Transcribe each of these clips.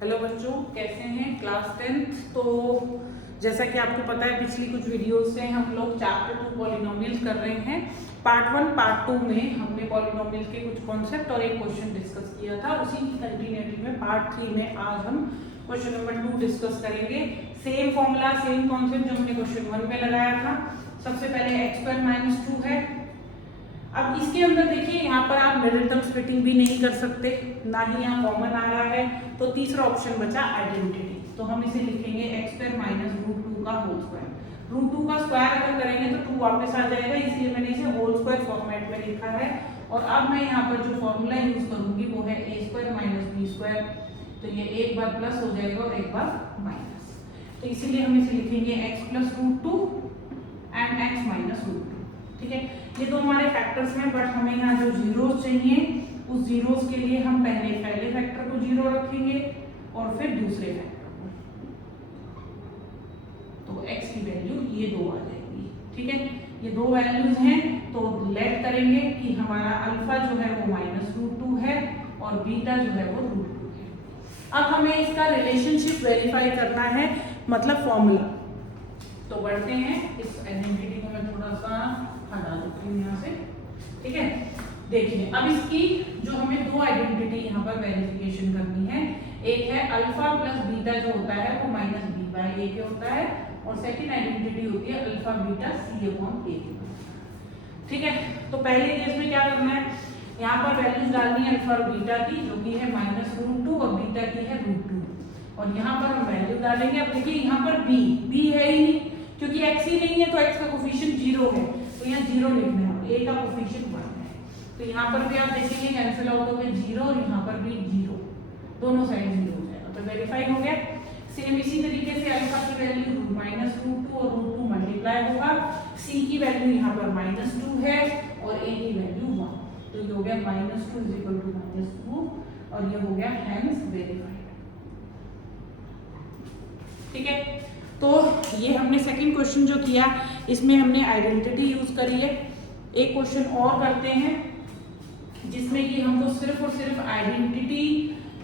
Hello बच्चों, कैसे हैं? Class 10th। तो जैसा कि आपको पता है, पिछली कुछ वीडियोस से हम लोग चैप्टर 2 पॉलिनोमियल्स कर रहे हैं। पार्ट 1 पार्ट 2 में हमने पॉलिनोमियल्स के कुछ कॉन्सेप्ट और एक क्वेश्चन डिस्कस किया था। उसी की कंटिन्यूटी में पार्ट 3 में आज हम क्वेश्चन नंबर 2 डिस्कस करेंगे। सेम फॉर्मूला, सेम कॉन्सेप्ट जो हमने क्वेश्चन 1 में लगाया था। सबसे पहले x² - 2 है। अब इसके अंदर देखिए, यहाँ पर आप मिडिल टर्म स्प्लिटिंग भी नहीं कर सकते, ना ही यहाँ कॉमन आ रहा है। तो तीसरा ऑप्शन बचा आइडेंटिटी। तो हम इसे लिखेंगे x² - √2 का होल स्क्वायर। √2 का स्क्वायर अगर करेंगे तो 2 वापस आ जाएगा, इसलिए मैंने इसे होल स्क्वायर फॉर्मेट में लिखा है। और अब मैं यहाँ पर जो फॉर्मूला यूज करूंगी वो है a² - b²। तो ये एक बार प्लस हो जाएगा और एक बार माइनस। तो इसीलिए हम इसे लिखेंगे x + √2 एंड x - √2। ठीक है, ये तो हमारे फैक्टर्स हैं, बट हमें यहाँ जो जीरोस चाहिए, उस जीरोस के लिए हम पहले फैक्टर को 0 रखेंगे और फिर दूसरे फैक्टर को। तो x की वैल्यू ये 2 आ जाएगी। ठीक है, ये 2 वैल्यूज हैं। तो लेट करेंगे कि हमारा अल्फा जो है वो -√2 है और बीटा जो है वो √2 है। अब हमें इसका रिलेशनशिप वेरीफाई करना है, मतलब फॉर्मूला। तो बढ़ते हैं, इस आइडेंटिटी को मैं थोड़ा सा हटा देती हूँ यहाँ से। ठीक है, देखिए अब इसकी जो हमें 2 आइडेंटिटी यहाँ पर वेरिफिकेशन करनी है। एक है अल्फा प्लस बीटा जो होता है वो -b/a के होता है, और सेकंड आइडेंटिटी होती है अल्फा बीटा c/a। ठीक है, तो पहले केस में क्या करना है, यहाँ पर वैल्यूज डालनी है अल्फा और बीटा की, जो कि है -√2 और बीटा की है √2। और यहाँ पर हम वैल्यू डालेंगे। अब देखिए यहाँ पर b है ही नहीं, क्योंकि x ही नहीं है, तो x का कोफिशिएंट 0 है, तो यहाँ 0 लिखना है। a का कोफिशिएंट 1 है, तो यहाँ पर भी आप देखेंगे कैंसिल आउट हो गया 0, और यहाँ पर भी 0, दोनों साइड 0 हो जाएगा। तो वेरीफाई हो गया। सेम इसी तरीके से अल्फा की वैल्यू -√2 और √2 मल्टीप्लाई होगा। c की वैल्यू यहाँ पर -2 है और a की वैल्यू 1, तो ये हो गया -2 = -2, और ये हो गया हेंस वेरीफाइड। ठीक है, तो ये हमने सेकंड क्वेश्चन जो किया, इसमें हमने आइडेंटिटी यूज करी है। एक क्वेश्चन और करते हैं जिसमें कि हमको सिर्फ और सिर्फ आइडेंटिटी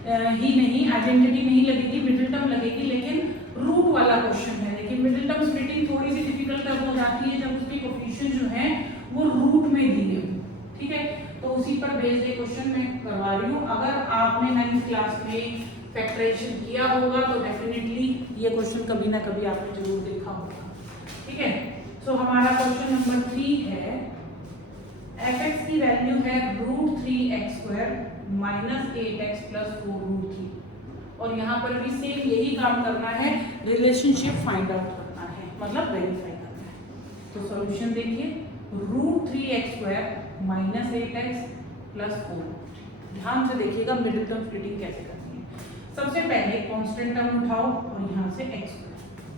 नहीं लगेगी, मिडिल टर्म लगेगी, लेकिन रूट वाला क्वेश्चन है। देखिए मिडिल टर्म स्प्लिटिंग थोड़ी सी डिफिकल्ट हो जाती है जब उसके कोफिशिएंट जो है वो रूट में दिए हो। ठीक है, तो उसी पर बेस्ड एक क्वेश्चन मैं करवा रही हूँ। अगर आपने 9th क्लास में फैक्टराइजेशन किया होगा तो डेफिनेटली ये क्वेश्चन कभी ना कभी आपने जरूर देखा होगा। ठीक है, सो हमारा क्वेश्चन नंबर 3 है, f(x) की वैल्यू है √3x² - 8x + 4√3। और यहाँ पर भी सेम यही काम करना है, रिलेशनशिप फाइंड आउट करना है, मतलब वेरीफाई करना है। तो सॉल्यूशन देखिए, √3x² - 8x + 4√3। ध्यान से देखिएगा मिडिल टर्म स्प्लिटिंग कैसे करनी है। सबसे पहले कांस्टेंट टर्म उठाओ और यहाँ से x²